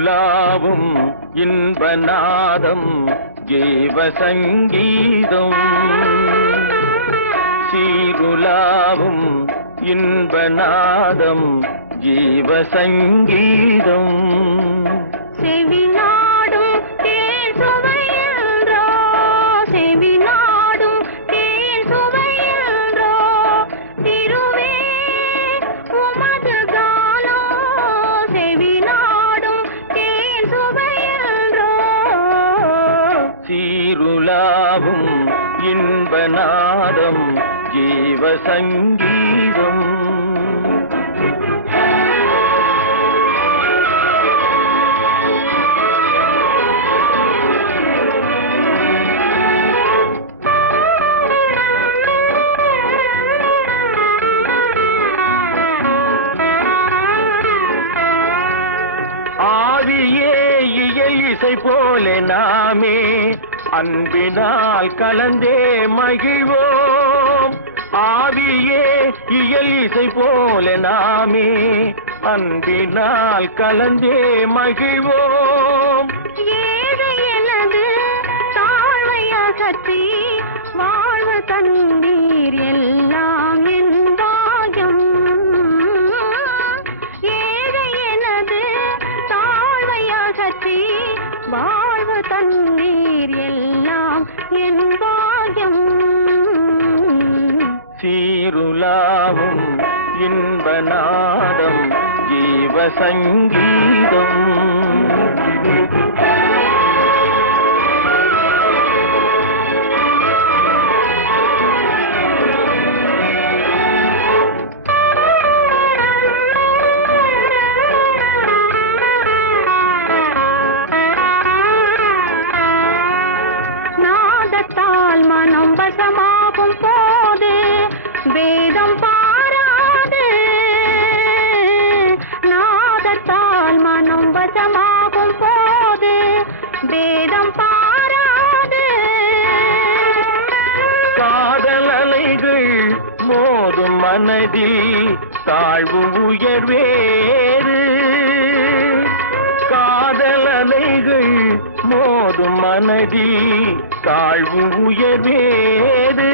சீருலாவும் இன்பநாதம் ஜீவசங்கீதம். சீருலாவும் இன்பநாதம் ஜீவசங்கீதம். செவிநாடும் தேன் சுவையன்றோ, செவிநாடும் தேன் சுவையன்றோ, திருவே உமது காலோ. செவிநாடும் தேன் சுவையன்றோ. சீருலாவும் இன்பநாதம் ஜீவசங்கீதம். ஆவியே இயல் இசை போல நாமே அன்பினால் கலந்தே மகிழ்வோம். ஆவியே இயல் இசை போல நாமே அன்பினால் கலந்தே மகிழ்வோம். ஏழை எனது தாழ்வை அகற்றி வாழ்வு தந்தீர் எல்லாம் என் பாகம். ஏழை எனது தாழ்வை அகற்றி வாழ்வு தந்தீர் எல்லாம் என் பாகம். சீருலாவும் இன்பநாதம் ஜீவசங்கீதம். நாதத்தால் மனம் வசமாகும் போது வேதம் பாராது. நாதத்தால் மனம் வசமாகும் போது வேதம் பாராது. காதல் அலைகள் மோதும் மனதில் தாழ்வு உயர்வேறு. காதல் அலைகள் மோதும் மனதில் தாழ்வு உயர்வேறு.